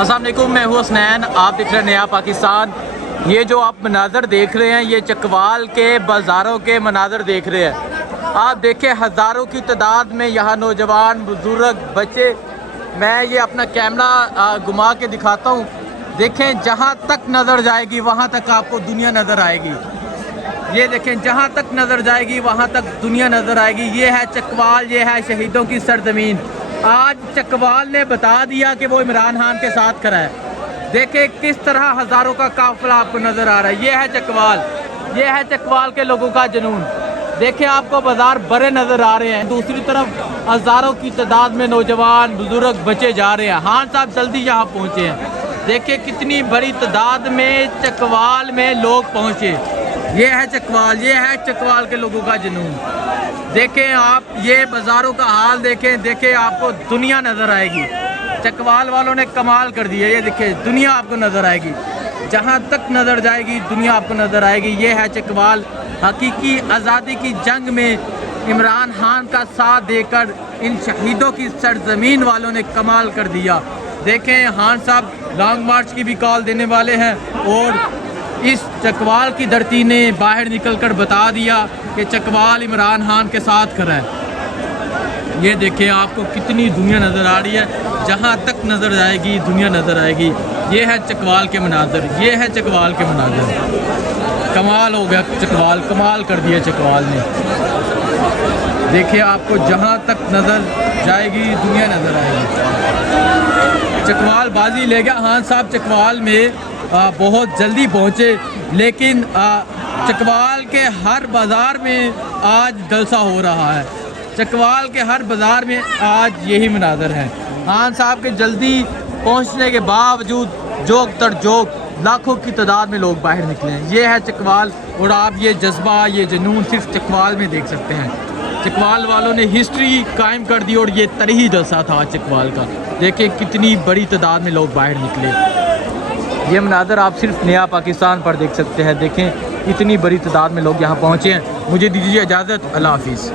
अस्सलाम वालेकुम, मैं हूँ हसनैन। आप देख रहे हैं नया पाकिस्तान। ये जो आप मनाज़र देख रहे हैं ये चकवाल के बाज़ारों के मनाज़र देख रहे हैं। आप देखें हज़ारों की तादाद में यहाँ नौजवान, बुज़ुर्ग, बच्चे। मैं ये अपना कैमरा घुमा के दिखाता हूँ। देखें जहाँ तक नज़र जाएगी वहाँ तक आपको दुनिया नज़र आएगी। ये देखें जहाँ तक नज़र जाएगी वहाँ तक दुनिया नज़र आएगी। ये है चकवाल, ये है शहीदों की सरजमीन। आज चकवाल ने बता दिया कि वो इमरान खान के साथ खड़ा है। देखें किस तरह हज़ारों का काफ़िला आपको नज़र आ रहा है। ये है चकवाल, ये है चकवाल के लोगों का जुनून। देखें आपको बाज़ार बड़े नज़र आ रहे हैं। दूसरी तरफ हज़ारों की तादाद में नौजवान, बुज़ुर्ग, बच्चे जा रहे हैं। खान साहब जल्दी यहाँ पहुँचे हैं। देखें कितनी बड़ी तादाद में चकवाल में लोग पहुँचे। ये है चकवाल, ये है चकवाल के लोगों का जुनून। देखें आप ये बाज़ारों का हाल देखें, देखें आपको दुनिया नज़र आएगी। चकवाल वालों ने कमाल कर दिया। ये देखें दुनिया आपको नज़र आएगी, जहाँ तक नज़र जाएगी दुनिया आपको नज़र आएगी। ये है चकवाल। हकीकी आज़ादी की जंग में इमरान खान का साथ देकर इन शहीदों की सरजमीन वालों ने कमाल कर दिया। देखें खान साहब लॉन्ग मार्च की भी कॉल देने वाले हैं और इस चकवाल की धरती ने बाहर निकलकर बता दिया कि चकवाल इमरान खान के साथ खड़ा है। ये देखें आपको कितनी दुनिया नज़र आ रही है। जहाँ तक नज़र आएगी दुनिया नज़र आएगी। ये है चकवाल के मनाज़र, ये है चकवाल के मनाज़र। कमाल हो गया चकवाल, कमाल कर दिया चकवाल ने। देखिए आपको जहाँ तक नज़र जाएगी दुनिया नज़र आएगी। चकवाल बाजी ले गया। खान साहब चकवाल में बहुत जल्दी पहुँचे, लेकिन चकवाल के हर बाज़ार में आज जलसा हो रहा है। चकवाल के हर बाज़ार में आज यही मनाज़र है। खान साहब के जल्दी पहुँचने के बावजूद जोक तर जोक लाखों की तादाद में लोग बाहर निकले हैं। ये है चकवाल और आप ये जज्बा, ये जुनून सिर्फ चकवाल में देख सकते हैं। चकवाल वालों ने हिस्ट्री कायम कर दी और ये तरीही जलसा था चकवाल का। देखिए कितनी बड़ी तादाद में लोग बाहर निकले। ये मनाज़र आप सिर्फ नया पाकिस्तान पर देख सकते हैं। देखें इतनी बड़ी तादाद में लोग यहाँ पहुँचे हैं। मुझे दीजिए इजाज़त, अल्लाह हाफिज़।